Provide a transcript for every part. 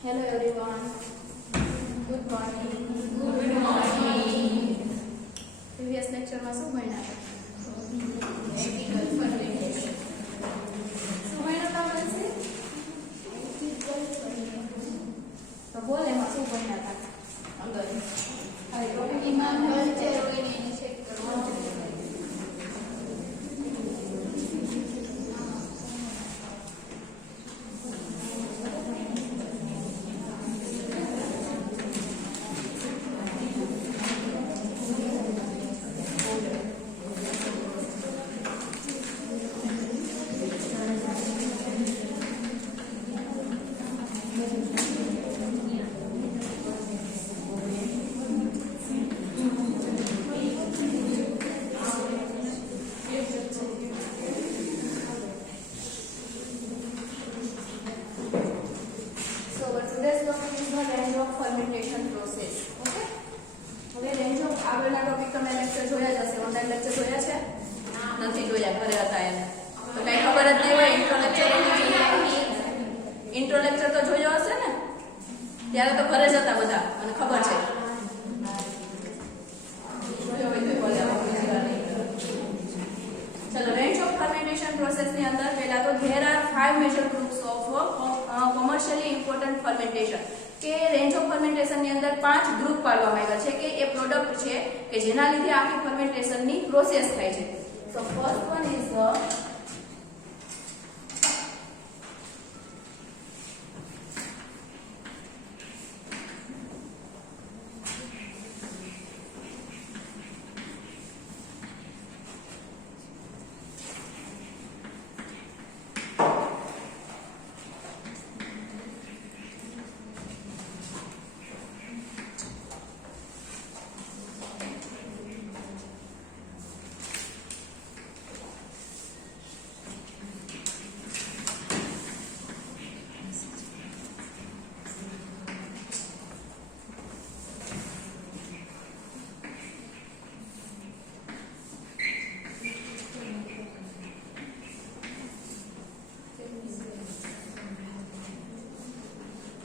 Hello everyone. Good morning. Good morning. Previous lecture માં શું ભણ્યા? Chemical fermentation. શું ભણ્યા હતા વંશી? તો બોલ એમાં શું ભણ્યા હતા? અગર હવે એમાં કલ્ચર હોય ને એને ચેક કરવાનું. So our today's topic is the range of fermentation process. Okay? હવે range of આગળના ટોપિક તમે લેક્ચર જોયા જ હશે. ઓનલાઈન લેક્ચર જોયા છે? નથી જોયા, ઘરે હતા એને. તો કઈ ખબર જ નહીં હોય. ઇન્ટ્રો લેક્ચર તો જોયો હશે ને? ત્યારે તો ઘરે જ હતા બધા, મને ખબર છે. જોયો હોય તો બોલે આવો બીજી વાર નહીં. ચલો, range of fermentation process ની અંદર પહેલા તો there are 5 major groups of commercially important fermentation. કે રેન્જ ઓફ ફર્મેન્ટેશન ની અંદર 5 ગ્રુપ પાડવામાં આવ્યા છે કે એ પ્રોડક્ટ છે કે જેના લીધે આખી ફર્મેન્ટેશન ની પ્રોસેસ થાય છે. So first one is the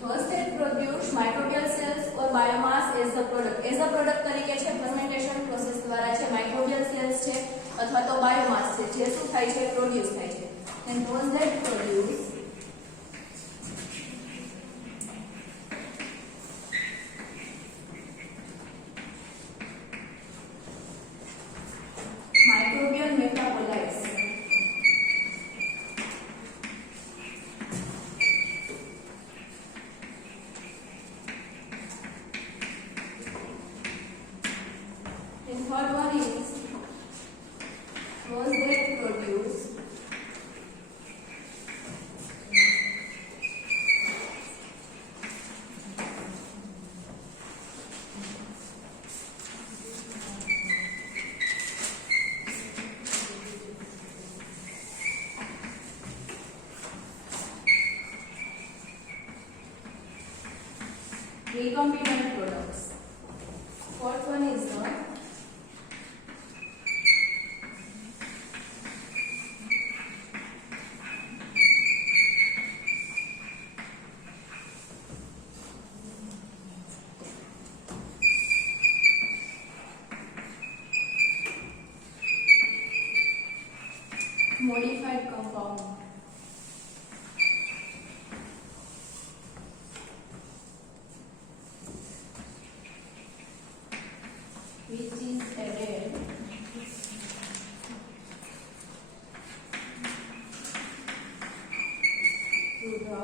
First it produce microbial cells or biomass as the product. As a product તરીકે છે fermentation process દ્વારા છે microbial cells છે અથવા તો biomass છે જે શું થાય છે પ્રોડ્યુસ થાય છે. And those that produce microbial metabolites. And third one is those that produce recombinant products. Fourth one is the modified compound. Which is added to the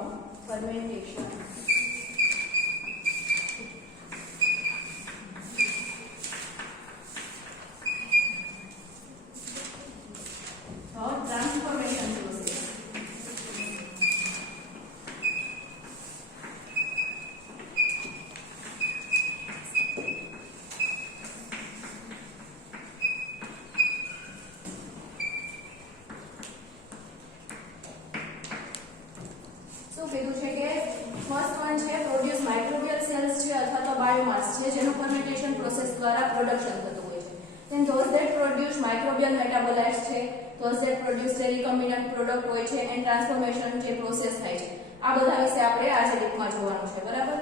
fermentation. Or transformation process. શું કીધું છે કે first one છે produce microbial cells છે અથવા તો biomass છે જેનું ફર્મેન્ટેશન પ્રોસેસ દ્વારા પ્રોડક્શન થતું હોય છે. Then those that produce microbial metabolites છે those that produce the recombinant product હોય છે and transformation જે પ્રોસેસ થાય છે આ બધા વિશે આપણે આજે ડીપમાં જોવાનું છે બરાબર.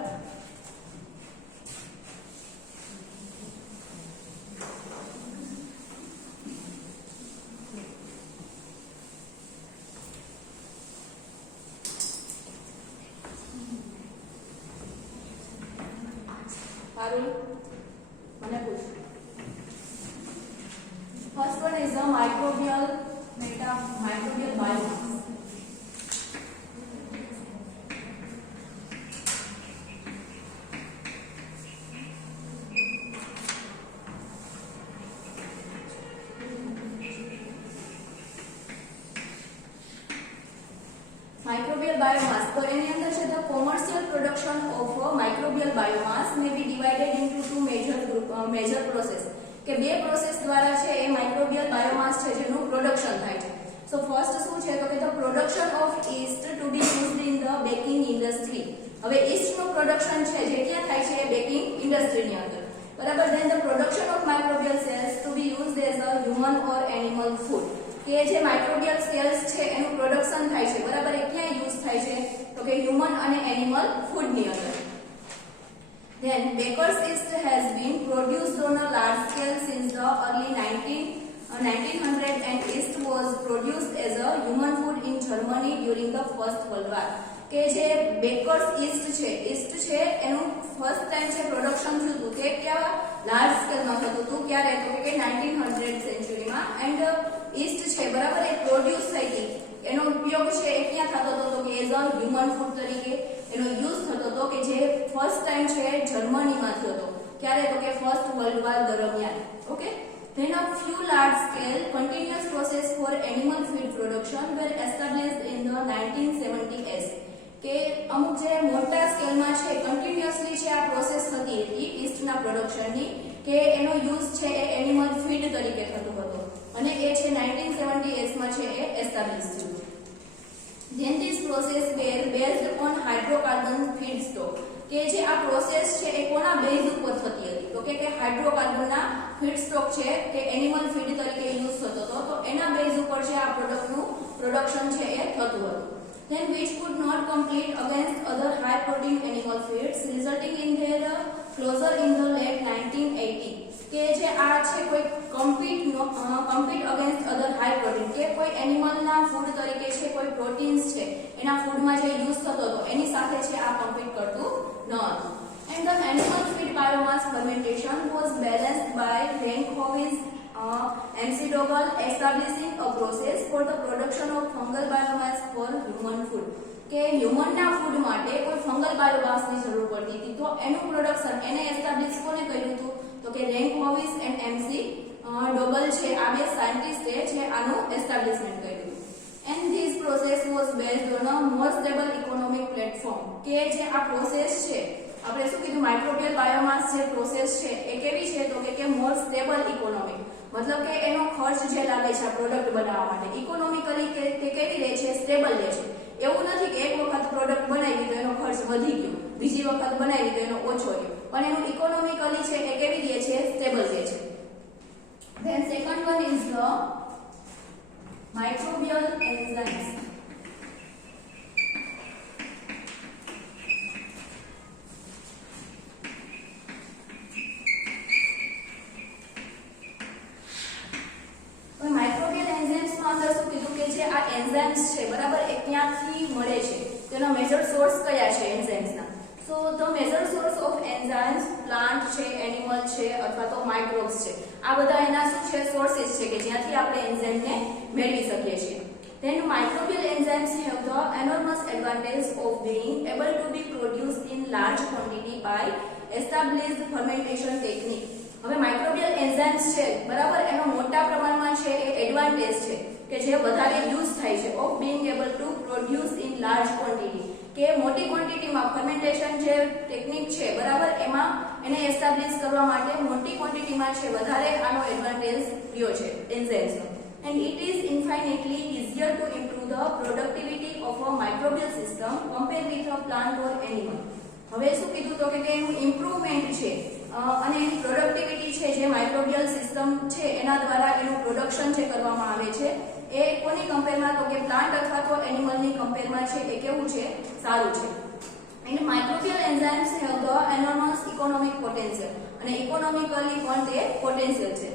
Arul, મને પૂછ. First one is the microbial biomass. Microbial biomass. તો એની અંદર છે the commercial production of microbial biomass may be divided into two major process. કે બે પ્રોસેસ દ્વારા છે એ માઇક્રોબિયલ બાયોમાસ છે જેનું પ્રોડક્શન થાય છે. સો ફર્સ્ટ શું છે તો કે the production of yeast to be used in the baking industry. હવે yeast નું પ્રોડક્શન છે જે ક્યાં થાય છે એ બેકિંગ ઇન્ડસ્ટ્રીની અંદર બરાબર. then the production of microbial cells to be used as a human or animal food. કે જે માઇક્રોબિયલ સેલ્સ છે એનું પ્રોડક્શન થાય છે બરાબર એ ક્યાં યુઝ થાય છે તો કે હ્યુમન અને એનિમલ ફૂડ ની અંદર. Then baker's yeast has been produced on a large scale since the early 1900 and yeast was produced as a human food in Germany during the First World War. કે જે bakers East છે એનું first time છે production થયું હતું કે કેવા large સ્કેલમાં થતું હતું ક્યારે તો કે 1900 સેન્ચુરીમાં એન્ડ ઈસ્ટ છે બરાબર એ પ્રોડ્યુસ થઈ ગઈ એનો ઉપયોગ છે એ ક્યાં થતો હતો તો કે એઝ અ હ્યુમન ફૂડ તરીકે એનો યુઝ થતો હતો કે જે ફર્સ્ટ ટાઈમ છે જર્મનીમાં થયો હતો ક્યારે તો કે ફર્સ્ટ વર્લ્ડ વોર દરમિયાન. Okay. Then a few large-scale continuous process for animal feed production were established in the 1970s. કે અમુક જે મોટા સ્કેલમાં છે કન્ટિન્યુઅસલી છે આ પ્રોસેસ થતી હતી ઈસ્ટના પ્રોડક્શનની કે એનો યુઝ છે એ એનિમલ ફીડ તરીકે થતો હતો અને એ છે 1970s માં છે એ એસ્ટાબ્લિશ થયું. Then this process were based on hydrocarbon feedstock. કે જે આ પ્રોસેસ છે એ કોના બેઝ ઉપર થતી હતી તો કે હાઇડ્રોકાર્બનના ફીડસ્ટોક છે કે એનિમલ ફીડ તરીકે યુઝ થતો હતો તો એના બેઝ ઉપર છે આ પ્રોડક્ટનું પ્રોડક્શન છે એ થતું હતું. Then which could not compete against other high protein animal feeds resulting in their closure in the late 1980. કે જે આ છે કોઈ compete against other high protein કે કોઈ એનિમલના ફૂડ તરીકે છે કોઈ પ્રોટીન્સ છે એના ફૂડમાં જે યુઝ થતો હતો એની સાથે છે આ કમ્પીટ કરતું ન હતું. And the animal feed biomass fermentation was balanced by Renkovi's MC Dougall establishing a process for the production of fungal biomass for human food. કે હ્યુમનના ફૂડ માટે કોઈ ફંગલ બાયોમાસની જરૂર પડતી હતી તો એનું પ્રોડક્શન એને એસ્ટાબ્લિશ કોને કર્યું હતું તો કે રેન્કોવિસ એન્ડ એમસી ડોગલ છે આ બે સાયન્ટિસ્ટે છે આનું એસ્ટાબ્લિશમેન્ટ કર્યું. And this process was based on a more stable economic platform. કે જે આ પ્રોસેસ છે આપણે શું કીધું માઇક્રોબિયલ બાયોમાસ જે પ્રોસેસ છે એ કેવી છે તો કે મોર સ્ટેબલ ઇકોનોમિક મતલબ કે એનો ખર્ચ જે લાગે છે આ પ્રોડક્ટ બનાવવા માટે ઇકોનોમિકલી કે તે કેવી રહે છે સ્ટેબલ રહે છે. એવું નથી કે એક વખત પ્રોડક્ટ બનાવી તો એનો ખર્ચ વધી ગયો બીજી વખત બનાવી તો એનો ઓછો ગયો પણ એનું ઇકોનોમિકલી છે એ કેવી રહે છે સ્ટેબલ રહે છે. Then second one is the microbial enzymes. Microbial એન્ઝાઇમ્સમાં અંદર શું કીધું કે જે આ એન્ઝાઇમ્સ છે બરાબર એ ક્યાંથી મળે છે તેનો મેજર સોર્સ કયા છે એન્ઝાઇમ્સના. So the major source of enzymes plant છે એનિમલ છે અથવા તો માઇક્રોબ્સ છે આ બધા એના શું છે સોર્સિસ છે કે જ્યાંથી આપણે એન્ઝાઇમને મેળવી શકીએ છીએ. Then microbial enzymes have the enormous advantage of being able to be produced in large quantity by established fermentation technique. હવે માઇક્રોબિયલ એન્ઝાઇમ્સ છે બરાબર એનો મોટા પ્રમાણમાં છે એ એડવાન્ટેજ છે કે જે વધારે યુઝ થાય છે of being able to produce in large quantity કે મોટી ક્વોન્ટિટીમાં ફર્મેન્ટેશન જે ટેકનિક છે બરાબર એમાં એને એસ્ટાબ્લિશ કરવા માટે મોટી ક્વોન્ટિટીમાં છે વધારે આનો એડવાન્ટેજ રહ્યો છે એન્ઝાઇમ્સનો. And it is infinitely easier to improve the productivity of a microbial system compared with a plant or animal. હવે શું કીધું તો કે એનું ઇમ્પ્રુવમેન્ટ છે અને એની પ્રોડક્ટિવિટી છે જે માઇક્રોબિયલ સિસ્ટમ છે એના દ્વારા એનું પ્રોડક્શન છે કરવામાં આવે છે એ કોની કમ્પેરમાં તો કે પ્લાન્ટ અથવા તો એનિમલની કમ્પેરમાં છે એ કેવું છે સારું છે. And microbial enzymes have the enormous economic potential અને economically પણ તે potential છે.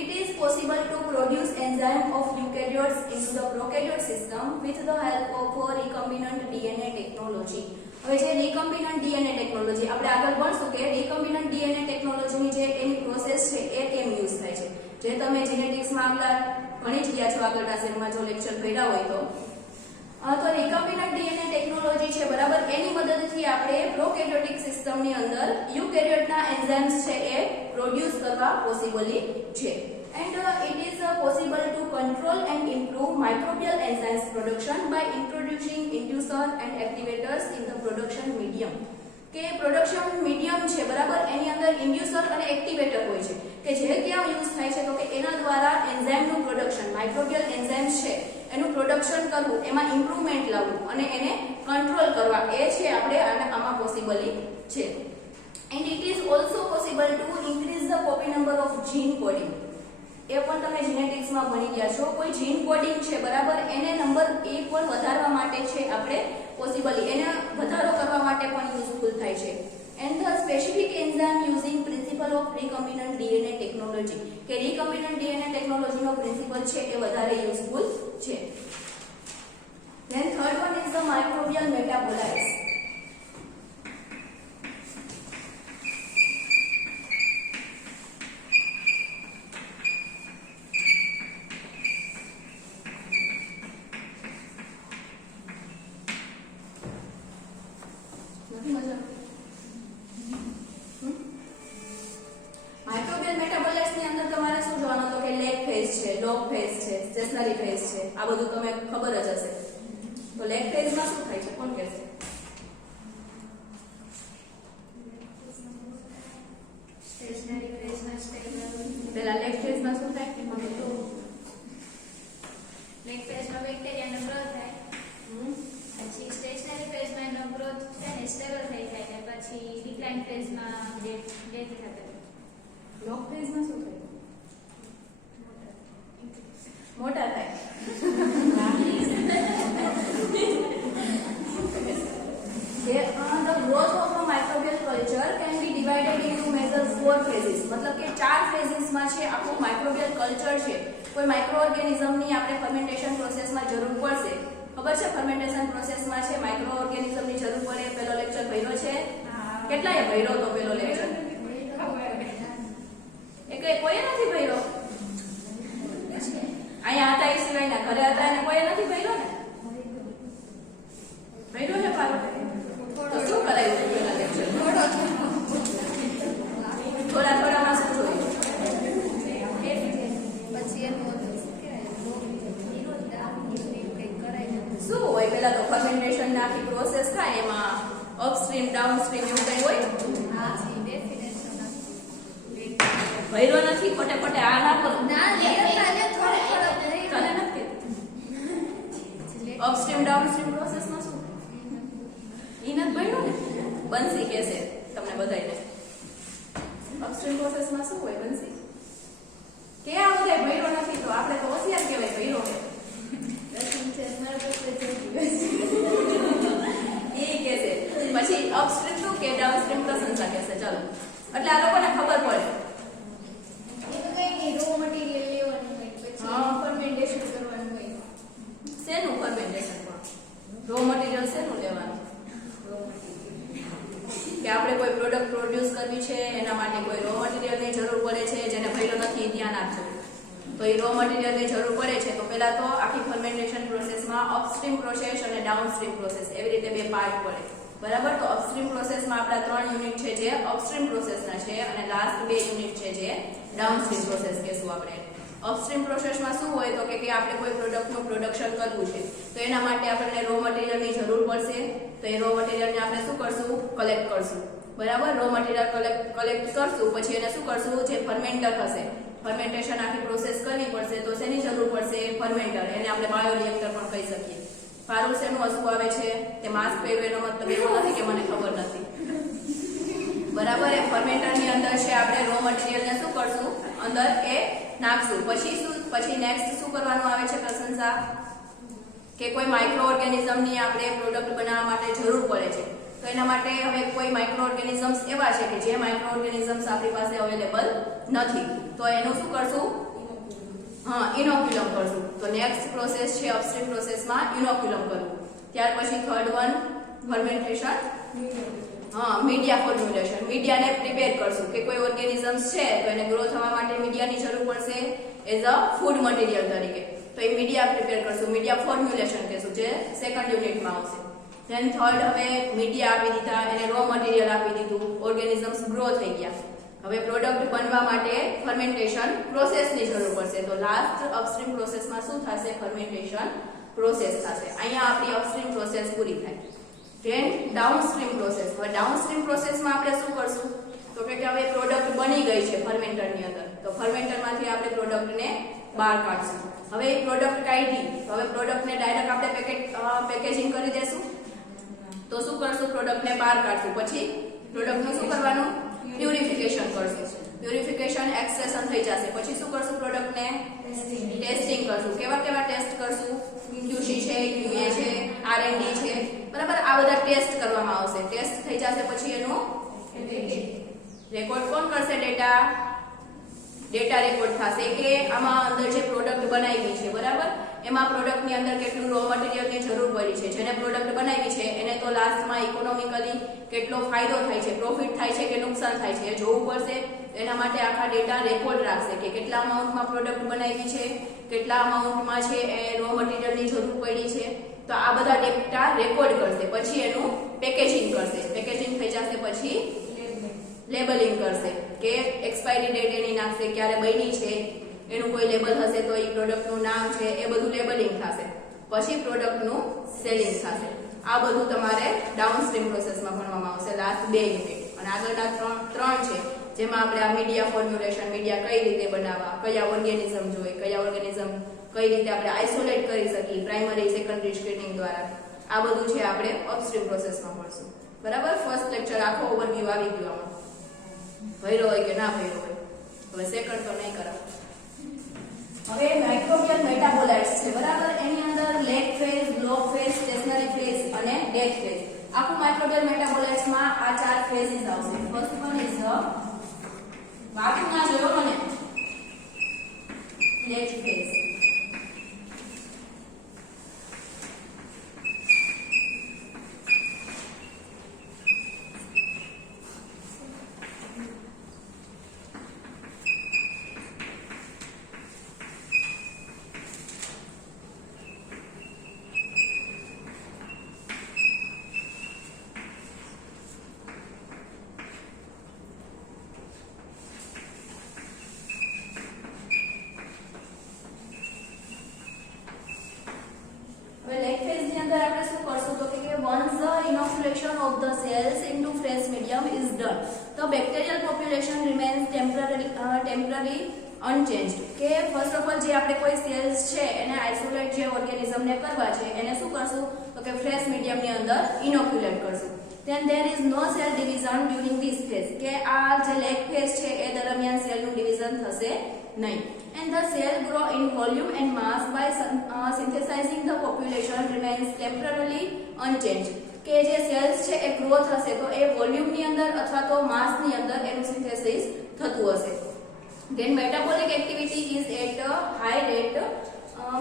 It is possible to produce enzyme of eukaryotes into the prokaryote system with the help of recombinant DNA technology. હવે જે recombinant DNA ટેકનોલોજી આપણે આગળ ભણશું કે recombinant DNA ટેકનોલોજીની જે એની પ્રોસેસ છે એ કેમ યુઝ થાય છે, જે તમે જેનેટિક્સમાં આગળ ભણી જ ગયા છો આગળના સેમમાં જો લેક્ચર કર્યા હોય તો recombinant DNA ટેકનોલોજી છે બરાબર, એની મદદથી આપણે પ્રોકેરિયોટિક સિસ્ટમની અંદર યુકેરિયોટના એન્ઝાઇમ્સ છે એ પ્રોડ્યુસ કરવા પોસિબલી છે. And it is possible to control and improve microbial enzymes production by introducing inducer and activators in the production medium. કે પ્રોડક્શન મીડિયમ છે બરાબર, એની અંદર ઇન્ડ્યુસર અને એક્ટિવેટર હોય છે કે જે ક્યાં યુઝ થાય છે તો કે એના દ્વારા એન્ઝાઇમનું પ્રોડક્શન, માઇક્રોબિયલ એન્ઝાઇમ્સ છે એનું પ્રોડક્શન કરવું, એમાં ઇમ્પ્રુવમેન્ટ લાવવું અને એને કંટ્રોલ કરવા, એ છે આપણે આમાં પોસિબલી છે. And it is also possible to increase the copy number of gene coding. એ પણ તમે જેનેટિક્સમાં ભણી ગયા છો, કોઈ જીન કોડિંગ છે બરાબર, એને નંબર 1 પર વધારવા માટે છે આપણે પોસિબલી એને વધારો કરવા માટે પણ યુઝફુલ થાય છે. And the specific enzyme using principle of recombinant DNA technology, કે રિકમ્બિનન્ટ ડીએનએ ટેકનોલોજીનો પ્રિન્સિપલ છે એ વધારે યુઝફુલ છે. Than third one is the microbial metabolites. Microbial metabolites ની અંદર તમારે શું જોવાનું તો કે લેગ ફેઝ છે, લોગ ફેઝ છે, સ્ટેશનરી ફેઝ છે, આ બધું તમને ખબર જ હશે. તો લેગ ફેઝમાં શું થાય છે, કોણ કહેશે? સ્ટેશનરી ફેઝમાં પહેલા લેગ ફેઝમાં શું થાય? લેગ ફેઝમાં બેક્ટેરિયાનો ગ્રોથ થાય, પછી સ્ટેશનરી ફેઝમાં એનો ગ્રોથ છે ને સ્ટેબલ થઈ જાય ને પછી ડિક્લાઇન ફેઝમાં ડેથ થશે. લોગ ફેઝમાં શું થાય? મોટા થાય. The growth of a microbial culture can be divided into major 4 phases. मतलब કે 4 phases માં છે આખું માઇક્રોબિયલ કલ્ચર છે. કોઈ માઇક્રો ઓર્ગેનિઝમની આપણે ફર્મેન્ટેશન પ્રોસેસમાં જરૂર પડશે. ખબર છે ફર્મેન્ટેશન પ્રોસેસમાં છે માઇક્રો ઓર્ગેનિઝમની જરૂર પડે. પેલો લેક્ચર ભર્યો છે? કેટલાએ ભર્યો તો પેલો લેક્ચર? કે કોઈ નથી ભર્યો? અહીંયા હતા એ સિવાયના ઘરે હતા એને કોઈ નથી ભર્યો ને? ભર્યો છે પારો? તો શું કરાયું હતું પેલા લેક્ચર? થોડા થોડામાં શું જોયું? પછી એનું શું હોય? પેલા તો ફર્મેન્ટેશન ની આખી પ્રોસેસ થાય, એમાં અપસ્ટ્રીમ ડાઉનસ્ટ્રીમ એવું કઈ હોય? ભર્યો નથી, ખોટે ખોટે આ ના કરો. અપસ્ટ્રીમ ડાઉનસ્ટ્રીમ પ્રોસેસમાં શું ઈ નથી ભર્યો ને? બંસી કહેશે તમને બધાયને. અપસ્ટ્રીમ પ્રોસેસમાં શું હોય બંસી? કે આ બધાય ભર્યો નથી તો આપણે તો હોશિયાર કહેવાય ભર્યો છે. એ કહેશે પછી અપસ્ટ્રીમ શું કે ડાઉનસ્ટ્રીમ પ્રશંસા કહેશે. ચાલો એટલે આ લોકોને ખબર પડે. રો મટીરિયલ લેવાનું હોય પછી ફર્મેન્ટેશન કરવાનું હોય. શેનું ફર્મેન્ટેશન? રો મટીરિયલ શેનું લેવાનું? કે આપણે કોઈ પ્રોડક્ટ પ્રોડ્યુસ કરવી છે એના માટે કોઈ રો મટીરિયલની જરૂર પડે છે. જેને ભર્યો નથી ધ્યાન આપજો. તો એ રો મટીરિયલની જરૂર પડે છે તો પહેલા તો આખી ફર્મેન્ટેશન પ્રોસેસમાં અપસ્ટ્રીમ પ્રોસેસ અને ડાઉનસ્ટ્રીમ પ્રોસેસ એવી રીતે બે પાર્ટ પડે બરાબર. તો અપસ્ટ્રીમ પ્રોસેસમાં આપણા 3 યુનિટ છે જે અપસ્ટ્રીમ પ્રોસેસના છે અને લાસ્ટ 2 યુનિટ છે જે ડાઉનસ્ટ્રીમ પ્રોસેસ કહેશું આપણે. અપસ્ટ્રીમ પ્રોસેસમાં શું હોય તો કે આપણે કોઈ પ્રોડક્ટનું પ્રોડક્શન કરવું છે તો એના માટે આપણને રો મટીરિયલની જરૂર પડશે. તો એ રો મટીરિયલને આપણે શું કરશું? કલેક્ટ કરશું બરાબર. રો મટીરિયલ કલેક્ટ કરશું પછી એને શું કરશું? જે ફર્મેન્ટર હશે, ફર્મેન્ટેશન આખી પ્રોસેસ કરવી પડશે તો શેની જરૂર પડશે? ફર્મેન્ટર. એને આપણે બાયોરિએક્ટર પણ કહી શકીએ. ફારું શેનું હસવું આવે છે? તે માસ્ક પહેર્યું એનો મતલબ એવો નથી કે મને ખબર નથી બરાબર. એ ફર્મેન્ટરની અંદર છે આપણે રો મટીરિયલને શું કરશું? અંદર એ નાખશું. પછી શું? પછી નેક્સ્ટ શું કરવાનું આવે છે પ્રશંસા કે કોઈ માઇક્રો ઓર્ગેનિઝમની આપણે પ્રોડક્ટ બનાવવા માટે જરૂર પડે છે તો એના માટે હવે કોઈ માઇક્રો ઓર્ગેનિઝમ્સ એવા છે કે જે માઇક્રો ઓર્ગેનિઝમ્સ આપણી પાસે અવેલેબલ નથી તો એનું શું કરશું ઇનોક્યુલમ કરશું તો નેક્સ્ટ પ્રોસેસ છે અપસ્ટ્રીમ પ્રોસેસમાં ઇનોક્યુલમ કરવું ત્યાર પછી third one fermentation media formulation મીડિયાને પ્રિપેર કરશું કે કોઈ ઓર્ગેનિઝમ્સ છે તો એને ગ્રો થવા માટે મીડિયાની જરૂર પડશે એઝ અ ફૂડ મટીરિયલ તરીકે તો એ મીડિયા પ્રિપેર કરશું મીડિયા ફોર્મ્યુલેશન કહેશું જે સેકન્ડ યુનિટમાં આવશે ધેન થર્ડ હવે મીડિયા આપી દીધા એને રો મટીરિયલ આપી દીધું ઓર્ગેનિઝમ્સ ગ્રો થઈ ગયા હવે પ્રોડક્ટ બનવા માટે ફર્મેન્ટેશન પ્રોસેસની જરૂર પડશે તો લાસ્ટ અપસ્ટ્રીમ પ્રોસેસમાં શું થશે ફર્મેન્ટેશન પ્રોસેસ થશે અહીંયા આપણી અપસ્ટ્રીમ પ્રોસેસ પૂરી થાય ધેન ડાઉનસ્ટ્રીમ પ્રોસેસ હવે ડાઉનસ્ટ્રીમ પ્રોસેસમાં આપણે શું કરશું તો કે હવે પ્રોડક્ટ બની ગઈ છે ફર્મેન્ટરની અંદર તો ફર્મેન્ટરમાંથી આપણે પ્રોડક્ટને બહાર કાઢશું હવે એ પ્રોડક્ટ કાઢી તો હવે પ્રોડક્ટને ડાયરેક્ટ આપણે પેકેજિંગ કરી દેશું તો શું કરશું પ્રોડક્ટને બહાર કાઢશું પછી પ્રોડક્ટનું શું કરવાનું પ્યુરિફિકેશન કરશું પ્યુરિફિકેશન એક્સટ્રેક્શન થઈ જશે પછી શું કરશું પ્રોડક્ટને ટેસ્ટિંગ કરશું કેવા ટેસ્ટ કરશું QC છે QA છે R&D છે બરાબર આ બધા ટેસ્ટ કરવામાં આવશે ટેસ્ટ થઈ જશે પછી એનું રેકોર્ડ કોણ કરશે ડેટા રેકોર્ડ થશે કે આમાં અંદર જે પ્રોડક્ટ બનાવી છે બરાબર એમાં પ્રોડક્ટની અંદર કેટલું રો મટીરિયલની જરૂર પડી છે જેને પ્રોડક્ટ બનાવી છે એને તો લાસ્ટમાં ઇકોનોમિકલી કેટલો ફાયદો થાય છે પ્રોફિટ થાય છે કે નુકસાન થાય છે એ જોવું પડશે એના માટે આખા ડેટા રેકોર્ડ રાખશે કે કેટલા અમાઉન્ટમાં પ્રોડક્ટ બનાવી છે કેટલા અમાઉન્ટમાં છે એ રો મટીરિયલની જરૂર પડી છે તો આ બધા ડેટા રેકોર્ડ કરશે પછી એનું પેકેજિંગ કરશે પેકેજિંગ થઈ જશે પછી લેબલિંગ કરશે કે એક્સપાયરી ડેટ એની નાખશે ક્યારે બની છે એનું કોઈ લેબલ હશે તો એ પ્રોડક્ટનું નામ છે એ બધું લેબલિંગ થશે પછી પ્રોડક્ટનું સેલિંગ થશે આ બધું તમારે ડાઉનસ્ટ્રીમ પ્રોસેસમાં ભણવામાં આવશે લાસ્ટ 2 યુનિટ અને આગળના ત્રણ છે જેમાં આપણે આ મીડિયા ફોર્મ્યુલેશન મીડિયા કઈ રીતે બનાવવા કયા ઓર્ગેનિઝમ જોઈએ કયા ઓર્ગેનિઝમ કઈ રીતે આપણે આઇસોલેટ કરી શકીએ પ્રાઇમરી સેકન્ડરી સ્ક્રીનિંગ દ્વારા આ બધું છે આપણે અપસ્ટ્રીમ પ્રોસેસમાં ભણશું બરાબર ફર્સ્ટ લેક્ચર આખો ઓવરવ્યુ આવી ગયો આમાં ભર્યો હોય કે ના ભર્યો હોય હવે સેકન્ડ તો નહીં કરાવ હવે માઇક્રોબિયલ મેટાબોલાઇટ્સ છે બરાબર એની અંદર lag phase block phase stationary phase અને ડેથ ફેઝ આખું માઇક્રોબિયલ મેટાબોલાઇટ્સ માં આ 4 ફેઝિસ આવશે ફર્સ્ટ વન ઇઝ વાક્ય ના જોયો મને lag phase once the inoculation of the cells into fresh medium is done, the bacterial population remains temporarily unchanged. કે ફર્સ્ટ ઓફ ઓલ જે આપણે કોઈ સેલ્સ છે એને આઇસોલેટ જે ઓર્ગેનિઝમને કરવા છે એને શું કરશું તો કે ફ્રેશ મીડિયમની અંદર ઇનોક્યુલેટ કરશું. then there is no cell division during this phase કે આ જે લેગ ફેઝ છે એ દરમિયાન સેલનું ડિવિઝન થશે નહીં. and the cell grow in volume and mass by synthesizing the population remains temporarily unchanged. કે જે સેલ્સ છે એ ગ્રો થશે તો એ વોલ્યુમની અંદર અથવા તો માસની અંદર એનું સિન્થેસિસ થતું હશે. then metabolic activity is at a high rate.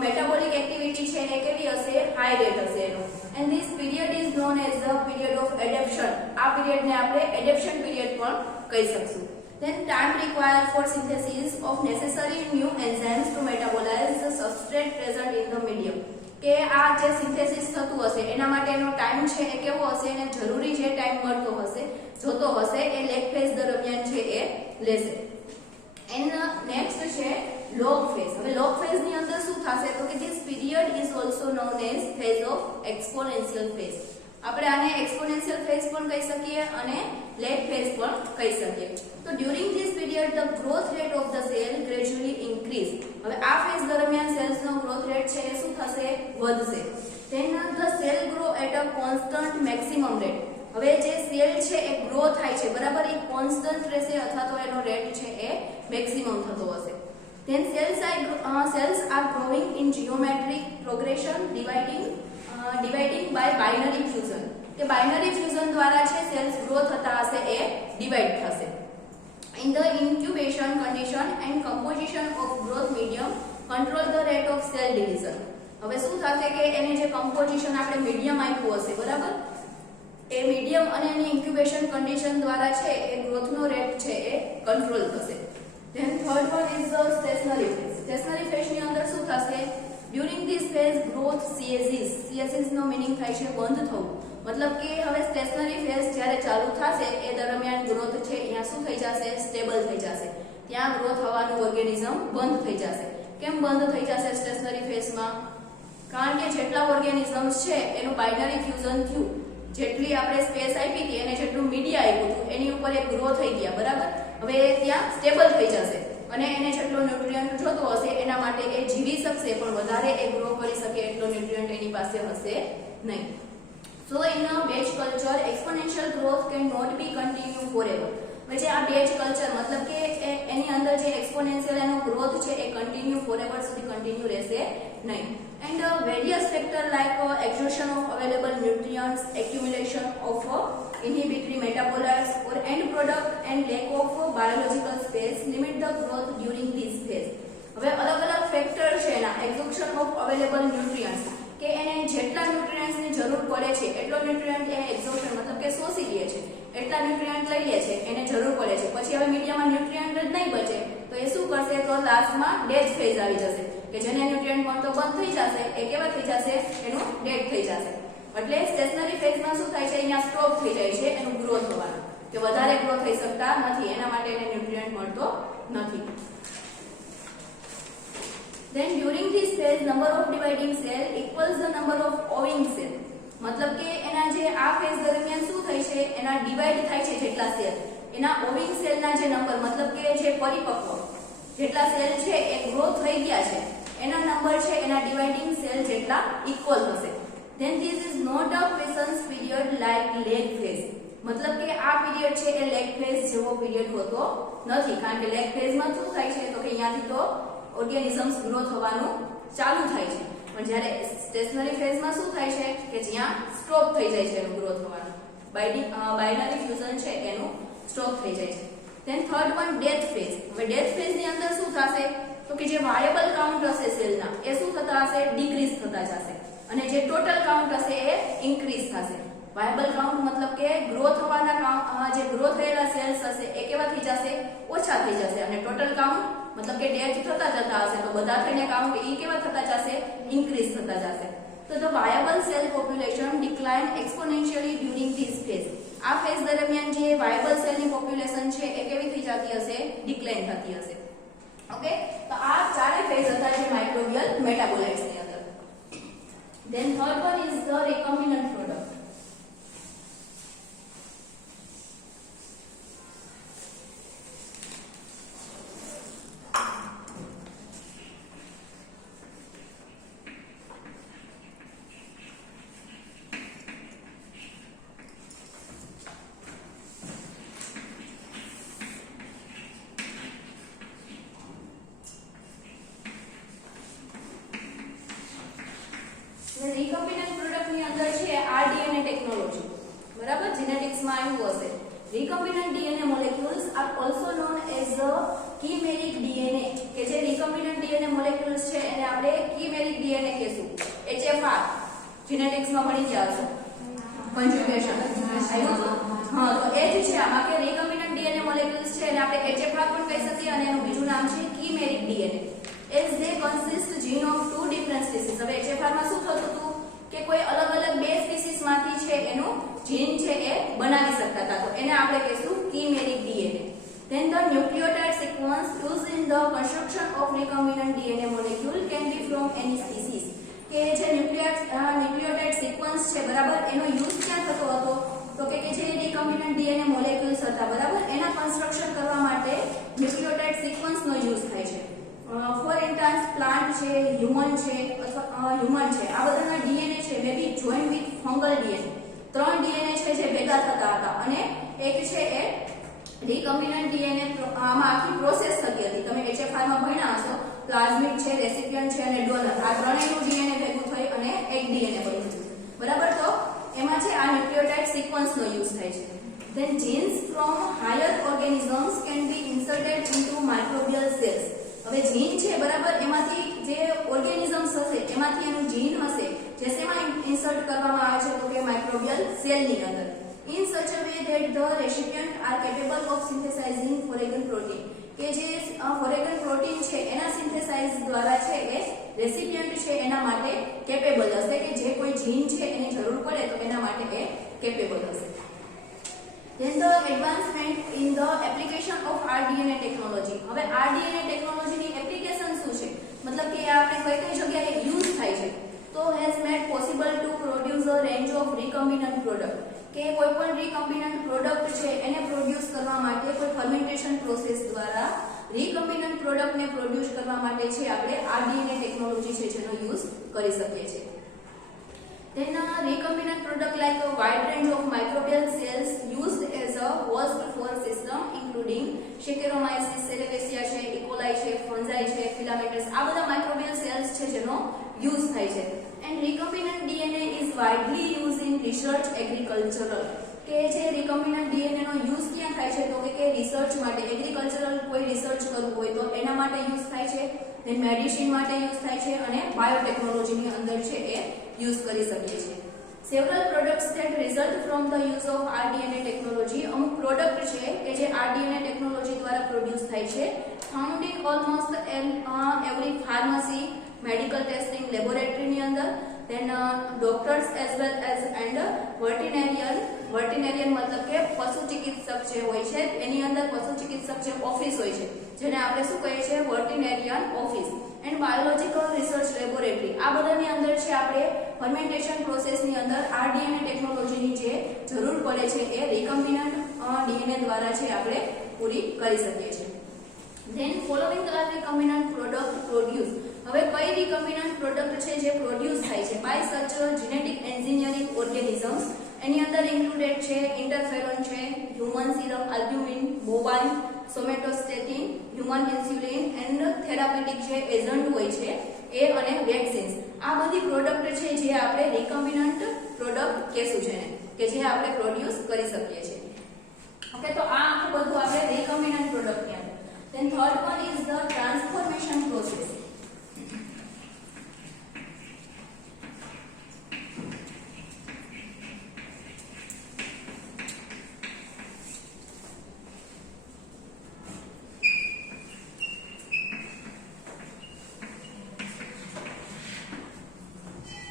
metabolic activity છે એ કેવી હશે હાઈ રેટ હશે એનો. and this period is known as the period of adaptation. આ પીરિયડ ને આપણે એડેપ્શન પીરિયડ પણ કહી શકશું. then time required for synthesis of necessary new enzymes to metabolize the substrate present in the medium. કે આ જે સિન્થેસિસ થતું હશે એના માટેનો ટાઈમ છે એ કેવો હશે એને જરૂરી જે ટાઈમ મળતો હશે જોતો હશે એ લેગ ફેઝ દરમિયાન છે એ લેશે. એન્ડ નેક્સ્ટ છે લોગ ફેઝ. હવે લોગ ફેઝ ની અંદર શું થશે તો કે this period is also known as phase of exponential phase. આપણે આને એક્સપોનેન્શિયલ ફેઝ પણ કહી શકીએ અને લેગ ફેઝ પણ કહી શકીએ. તો during this period the growth rate of the cell gradually increase. હવે આ ફેઝ દરમિયાન સેલ્સનો ગ્રોથ રેટ છે એ શું થશે વધશે. then the cell grow at a constant maximum rate. હવે જે સેલ છે એ ગ્રો થાય છે બરાબર એ કોન્સ્ટન્ટ રહેશે અથવા તો એનો રેટ છે એ મેક્સિમમ થતો હશે. Then cells are growing in geometric progression, dividing by binary fusion. કે બાઇનરી ફ્યુઝન દ્વારા છે સેલ્સ ગ્રો થતા હશે એ ડિવાઇડ થશે. In the incubation condition and composition of growth medium control the rate of cell division. હવે શું થશે કે એને જે કમ્પોઝિશન આપણે મીડિયમ આપ્યું હશે બરાબર, એ મીડિયમ અને એની ઇન્ક્યુબેશન કન્ડિશન દ્વારા છે એ ગ્રોથનો રેટ છે એ કંટ્રોલ થશે. Then third one is the stationary phase. Stationary phase ની અંદર શું થશે? During this phase growth ceases નો મીનિંગ થાય છે બંધ થવું. મતલબ કે હવે સ્ટેશનરી ફેઝ જ્યારે ચાલુ થશે એ દરમિયાન ગ્રોથ છે અહીંયા શું થઈ જશે? સ્ટેબલ થઈ જશે. ત્યાં ગ્રોથ થવાનું ઓર્ગેનિઝમ બંધ થઈ જશે. કેમ બંધ થઈ જશે સ્ટેશનરી ફેઝમાં? કારણ કે જેટલા ઓર્ગેનિઝમ્સ છે એનું બાઇનરી ફ્યુઝન થયું, જેટલી આપણે સ્પેસ આપી હતી અને જેટલું મીડિયા આપ્યું હતું એની ઉપર એ ગ્રો થઈ ગયા બરાબર. હવે ત્યાં સ્ટેબલ થઈ જશે અને એને જેટલો ન્યુટ્રિયન્ટ જોતો હશે એના માટે એ જીવી શકશે, પણ વધારે એ ગ્રો કરી શકે એટલો ન્યુટ્રિયન્ટ એની પાસે હશે નહીં. So in a batch culture, exponential growth cannot be continue forever. જે આ બેચ કલ્ચર મતલબ કે એની અંદર જે એક્સપોનેન્શિયલ એનો ગ્રોથ છે એ કન્ટિન્યુ ફોરએવર સુધી કન્ટિન્યુ રહેશે નહીં. And various factor like exhaustion of available nutrients, accumulation of inhibitory metabolites or end product and lack of biological space limit the growth during this phase. હવે અલગ અલગ factor છે એના એક્ઝોશન ઓફ અવેલેબલ ન્યુટ્રિયન્ટ્સ કે એને જેટલા ન્યુટ્રિયન્ટ્સ ની જરૂર પડે છે એટલો ન્યુટ્રિયન્ટ એ એક્ઝોશન મતલબ કે શોષી લે છે, એટલા ન્યુટ્રિયન્ટ લઈ લે છે, એને જરૂર પડે છે. પછી હવે મીડિયામાં ન્યુટ્રિયન્ટ જ નહીં બચે તો એ શું કરશે? તો લાસ્ટમાં ડેથ ફેઝ આવી જશે કે જેને ન્યુટ્રિયન્ટ મળતો બંધ થઈ જશે એ કેવા થઈ જશે? એનું ડેથ થઈ જશે. એટલે સ્ટેશનરી ફેઝમાં શું થાય છે? અહીંયા સ્ટોપ થઈ જાય છે એનું ગ્રોથ થવાનું, કે વધારે ગ્રો થઈ શકતા નથી, એના માટે એને ન્યુટ્રિયન્ટ મળતો નથી. Then during this phase number of dividing cell equals the number of oving cell. મતલબ કે એના જે આ ફેઝ દરમિયાન શું થાય છે? એના ડિવાઇડ થાય છે જેટલા સેલ, એના ઓવિંગ સેલના જે નંબર મતલબ કે જે પરિપક્વ જેટલા સેલ છે એ ગ્રો થઈ ગયા છે એના નંબર છે એના ડિવાઇડિંગ સેલ જેટલા ઇક્વલ થશે. Then this is not a quiescence period like lag phase. મતલબ કે આ પીરિયડ છે એ લેગ ફેઝ જેવો પીરિયડ હોતો નથી, કારણ કે લેગ ફેઝમાં શું થાય છે તો કે અહીંયાથી તો ઓર્ગેનિઝમ્સ ગ્રો થવાનું ચાલુ થાય છે, પણ જ્યારે સ્ટેશનરી ફેઝમાં શું થાય છે કે જ્યાં સ્ટોપ થઈ જાય છે એનું ગ્રો થવાનું, બાઇનરી ફ્યુઝન છે એનું સ્ટોપ થઈ જાય છે. Than third one death phase. હવે ડેથ ફેઝની અંદર શું થશે તો કે જે વાયેબલ કાઉન્ટ હશે સેલના એ શું થતા હશે? ડિક્રીઝ થતા જશે અને જે ટોટલ કાઉન્ટ હશે એ ઇન્ક્રીઝ થશે. વાયેબલ કાઉન્ટ મતલબ કે ગ્રો થવાના જે ગ્રો થયેલા સેલ્સ હશે એ કેવા થઈ જશે? ઓછા થઈ જશે. અને ટોટલ કાઉન્ટ મતલબ કે ડેથ થતા જતા હશે તો બધા થઈને કાઉન્ટ એ કેવા થતા જશે? ઇન્ક્રીઝ થતા જશે. તો the viable cell population decline exponentially during this phase. આ ફેઝ દરમિયાન જે વાયેબલ સેલની પોપ્યુલેશન છે એ કેવી થઈ જતી હશે? ડિક્લાઇન થતી હશે. ઓકે, તો આ ચારે ફેઝ હતા જે માઇક્રોબિયલ મેટાબોલાઇટ્સ ની અંદર. Then third one is the recombinant product. recombinant product ની અંદર છે RDNA ટેકનોલોજી, બરાબર, જેનેટિક્સ માં આવ્યું હશે. recombinant DNA molecules are also known as the chimeric DNA, કે જે recombinant DNA molecules છે એને આપણે chimeric DNA કહેશું. HFR જેનેટિક્સ માં ભણી ગયા છો, કન્જુગેશન આવ્યું તો હા, તો એ જ છે આમાં કે recombinant DNA molecules છે એને આપણે HFR પણ કહી શકીએ અને એનું બીજું નામ છે chimeric DNA. as they consist gene of two different species. હવે HFR માં શું થતું હતું કે કોઈ અલગ અલગ બે સ્પીસીસ માંથી છે એનું જીન છે એ બનાવી શકતા હતા, તો એને આપણે કહીશું chimeric DNA. Then the nucleotide sequence used in the construction of recombinant DNA molecule can be from any species. કે જે ન્યુક્લિયોટાઇડ સિક્વન્સ છે બરાબર એનો યુઝ ક્યાં થતો હતો તો કે જે recombinant DNA molecules હતા બરાબર એના કન્સ્ટ્રક્શન કરવા માટે ન્યુક્લિયોટાઇડ સિક્વન્સનો યુઝ થાય છે. ફોર ઇન્સ્ટન્સ પ્લાન્ટ છે, હ્યુમન છે અથવા હ્યુમન છે, આ બધાના DNA છે મે બી જોઈન વિથ ફંગલ DNA. ત્રણ DNA છે જે ભેગા થતા હતા અને એક છે એ recombinant DNA આમાં આખી પ્રોસેસ થતી હતી. તમે HFR માં ભણ્યા હશો. પ્લાઝમિડ છે, રેસિપિયન્ટ છે અને ડોનર, આ ત્રણેયનું DNA ભેગું થઈ અને એક DNA બન્યું છે. બરાબર? તો એમાં છે આ ન્યુક્લિયોટાઇડ સિક્વન્સનો યુઝ થાય છે. Then genes from higher organisms can be inserted into microbial cells. હવે જીન છે બરાબર, એમાંથી જે ઓર્ગેનિઝમ્સ હશે એમાંથી એનું જીન હશે જે શેમાં ઇન્સર્ટ કરવામાં આવે છે તો કે માઇક્રોબિયલ સેલની અંદર. In such a way that the recipient are capable of synthesizing foreign protein. કે જે ફોરેગન પ્રોટીન છે એના સિન્થેસાઇઝ દ્વારા છે એ રેસિપિયન્ટ છે એના માટે કેપેબલ હશે કે જે કોઈ જીન છે એની જરૂર પડે તો એના માટે એ કેપેબલ હશે. Then the advancement in the application of rDNA technology. હવે rDNA technology ની એપ્લિકેશન શું છે, મતલબ કે આપણે કઈ કઈ જગ્યાએ યુઝ થાય છે, તો has made possible to produce a range of recombinant product. કે કોઈ પણ recombinant product છે એને પ્રોડ્યુસ કરવા માટે કોઈ ફર્મેન્ટેશન પ્રોસેસ દ્વારા recombinant product ને પ્રોડ્યુસ કરવા માટે છે આપણે rDNA ટેકનોલોજી છે જેનો યુઝ કરી શકીએ છીએ. Then recombinant product like a wide range of microbial cells used as a host for system including Saccharomyces cerevisiae છે, E. coli છે, fungi છે, filamentous, આ બધા microbial cells છે જેનો યુઝ થાય છે. And recombinant DNA is widely used in research agricultural. કે જે recombinant DNA નો યુઝ ક્યાં થાય છે તો કે રિસર્ચ માટે, એગ્રીકલ્ચરલ કોઈ રિસર્ચ કરવું હોય તો એના માટે યુઝ થાય છે, then મેડિસિન માટે યુઝ થાય છે અને બાયોટેકનોલોજીની અંદર છે એ યુઝ કરી શકીએ છીએ. Several products that result from the use of rDNA technology, અમુક પ્રોડક્ટ છે કે જે rDNA ટેકનોલોજી દ્વારા પ્રોડ્યુસ થાય છે, found in almost every pharmacy, medical testing laboratory ની અંદર, then doctors as well as and veterinarian મતલબ કે પશુ ચિકિત્સક જે હોય છે એની અંદર પશુ ચિકિત્સક જે ઓફિસ હોય છે જેને આપણે શું કહીએ છીએ veterinarian office, and biological research laboratory, આ બધાની અંદર છે આપણે ફર્મેન્ટેશન પ્રોસેસની અંદર rDNA ટેકનોલોજીની જે જરૂર પડે છે એ recombinant DNA દ્વારા છે આપણે પૂરી કરી શકીએ છીએ. Then following are recombinant product produced. હવે કઈ recombinant product છે જે પ્રોડ્યુસ થાય છે by such genetic engineering organisms, એની અંદર ઇન્ક્લુડેડ છે ઇન્ટરફેરોન છે, human serum albumin, bovine, somatostatin, human insulin and therapeutic જે એજન્ટ હોય છે એ અને વેક્સિન્સ, આ બધી પ્રોડક્ટ છે જે આપણે recombinant પ્રોડક્ટ કહેશું છે કે જે આપણે પ્રોડ્યુસ કરી શકીએ છીએ. ઓકે, તો આ આખું બધું આપણે recombinant પ્રોડક્ટ ની અંદર. Then third one is the transformation process.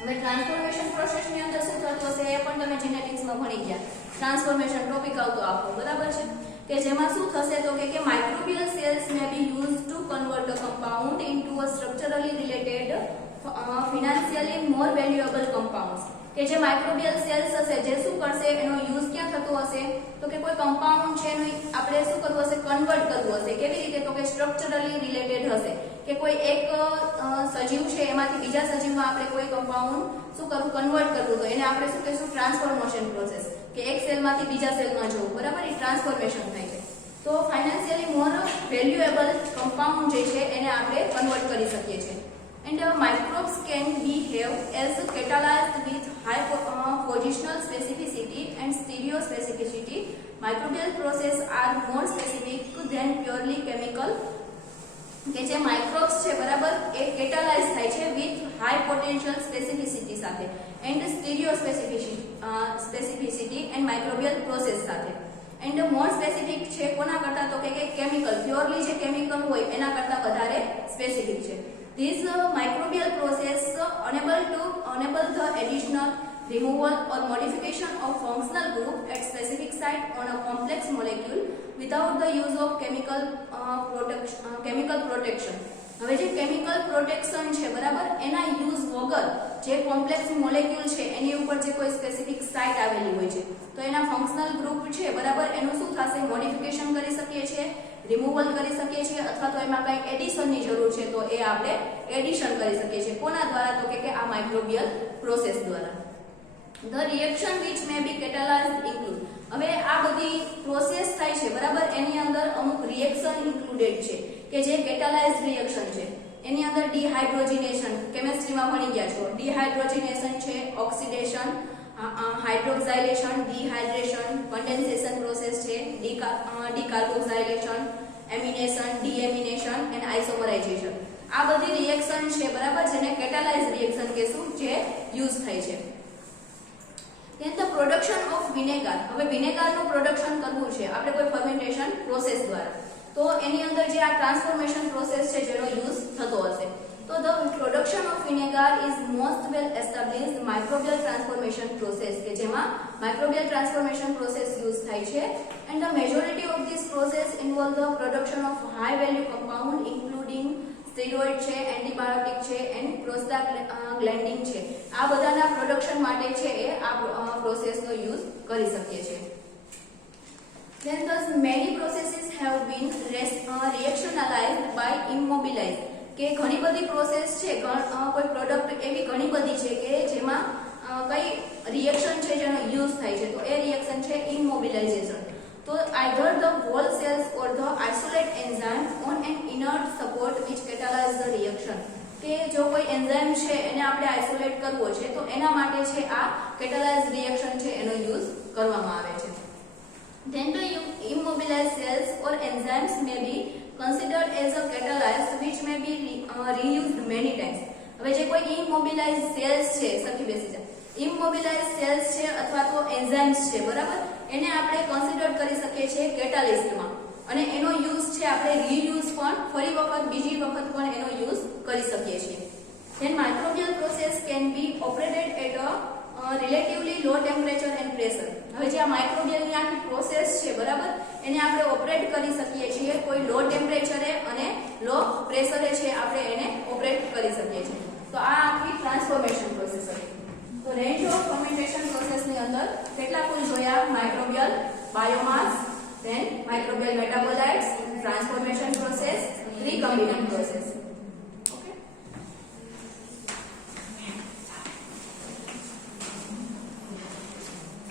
હવે ટ્રાન્સફોર્મેશન પ્રોસેસ ની અંદર શું થતું હશે એ પણ તમે જેનેટિક્સ માં ભણી ગયા. ટ્રાન્સફોર્મેશન ટોપિક આવતો આખો બરાબર છે કે જેમાં શું થશે તો કે microbial cells may be used to convert a compound into a structurally related financially more valuable compounds. કે જે માઇક્રોબિયલ સેલ્સ હશે જે શું કરશે એનો યુઝ ક્યાં થતો હશે તો કે કોઈ કમ્પાઉન્ડ છે એનું આપણે શું કરવું હશે કન્વર્ટ કરવું હશે. કેવી રીતે તો કે સ્ટ્રક્ચરલી રિલેટેડ હશે કે કોઈ એક સજીવ છે એમાંથી બીજા સજીવમાં આપણે કોઈ કમ્પાઉન્ડ શું કરવું કન્વર્ટ કરવું તો એને આપણે શું કહીશું ટ્રાન્સફોર્મેશન પ્રોસેસ, કે એક સેલમાંથી બીજા સેલમાં જવું બરાબર, એ ટ્રાન્સફોર્મેશન થાય છે. તો ફાઇનાન્શિયલી મોર વેલ્યુએબલ કમ્પાઉન્ડ જે છે એને આપણે કન્વર્ટ કરી શકીએ છીએ. And microbes can behave as catalyzed with high positional specificity and stereospecificity. Microbial process are more specific than purely chemical. કે જે માઇક્રોબ્સ છે બરાબર એ કેટાલાઇઝ થાય છે વિથ હાઈ પોટેન્શિયલ સ્પેસિફિસિટી સાથે એન્ડ સ્પેસિફિસિટી એન્ડ માઇક્રોબિયલ પ્રોસેસ સાથે. એન્ડ મોર સ્પેસિફિક છે કોના કરતા તો કે કેમિકલ, પ્યોરલી જે કેમિકલ હોય એના કરતા વધારે સ્પેસિફિક છે. This microbial process enable the additional, removal or modification of functional group at specific site on a complex molecule without the use of chemical protection. હવે જે કેમિકલ પ્રોટેક્શન છે બરાબર એના યુઝ વગર જે કોમ્પ્લેક્સ મોલેક્યુલ છે એની ઉપર જે કોઈ સ્પેસિફિક સાઇટ આવેલી હોય છે તો એના ફંક્શનલ ગ્રુપ છે બરાબર એનું શું થશે મોડિફિકેશન કરી શકીએ છીએ, રિમૂવલ કરી શકીએ છીએ અથવા તો એમાં કંઈ એડિશનની જરૂર છે તો એ આપણે એડિશન કરી શકીએ છીએ. કોના દ્વારા તો કે આ માઇક્રોબિયલ પ્રોસેસ દ્વારા. The reaction which may be catalyzed include. હવે આ બધી પ્રોસેસ થાય છે બરાબર એની કેટાલાઇઝ રિએક્શન છે એની અંદર ડિહાઇડ્રોજિનેશન કેમેસ્ટ્રીમાં ભણી ગયા છો. ડિહાઇડ્રોજિનેશન છે ઓક્સિડેશન, હાઇડ્રોક્સાઇલેશન, ડિહાઇડ્રેશન, કન્ડેન્સેશન પ્રોસેસ છે, ડીકાર્બોક્સાઇલેશન, એમિનેશન, ડીએમિનેશન એન્ડ આઇસોમરાઇઝેશન. આ બધી રિએક્શન છે બરાબર, જેને કેટાલાઇઝ રિએક્શન કહેશું, જે યુઝ થાય છે. then the production of vinegar. હવે વિનેગારનું પ્રોડક્શન કરવું છે આપણે કોઈ ફર્મેન્ટેશન પ્રોસેસ દ્વારા, તો એની અંદર જે આ ટ્રાન્સફોર્મેશન પ્રોસેસ છે જેનો યુઝ થતો હશે. તો the production of vinegar is most well established microbial transformation process, કે જેમાં microbial transformation process યુઝ થાય છે. and the majority of this process involve the production of high value compound including steroid છે, antibiotic છે and પ્રોસ્ટાગ્લેન્ડિન છે. આ બધાના production માટે છે એ આ પ્રોસેસનો યુઝ કરી શકીએ છીએ. then thus many processes have been reactionalized by immobilized, કે ઘણી બધી પ્રોસેસ છે, કોઈ પ્રોડક્ટ એવી ઘણી બધી છે કે જેમાં કઈ રિએક્શન છે જેનો યુઝ થાય છે, તો એ રિએક્શન છે ઇમોબિલાઇઝેશન. તો either the whole cells or the isolate enzyme on an inert support which catalyze the reaction, કે જો કોઈ એન્ઝાઇમ છે એને આપણે આઇસોલેટ કરવો છે તો એના માટે છે આ કેટાલાઇઝ રિએક્શન છે એનો યુઝ કરવામાં આવે છે. then the immobilized cells or enzymes may be considered as a catalyst which may be reused many times. હવે જે કોઈ immobilized cells છે, સરખી બેસી જાય, immobilized cells છે અથવા તો enzymes છે બરાબર, એને આપણે કન્સિડર કરી શકીએ છીએ કેટાલિસ્ટમાં, અને એનો યુઝ છે આપણે રીયુઝ પણ ફરી વખત બીજી વખત પણ એનો યુઝ કરી શકીએ છીએ. then microbial process can be operated at a relatively low temperature and pressure. હવે જે આ માઇક્રોબિયલની આખી પ્રોસેસ છે બરાબર, એને આપણે ઓપરેટ કરી શકીએ છીએ કોઈ લો ટેમ્પરેચરે અને લો પ્રેશરે છે આપણે એને ઓપરેટ કરી શકીએ છીએ. તો આ આખી ટ્રાન્સફોર્મેશન પ્રોસેસ હતી. તો રેન્જ ઓફ ફર્મેન્ટેશન પ્રોસેસની અંદર કેટલા કુલ જોયા? Microbial, biomass, then microbial metabolites, transformation process, recombinant process.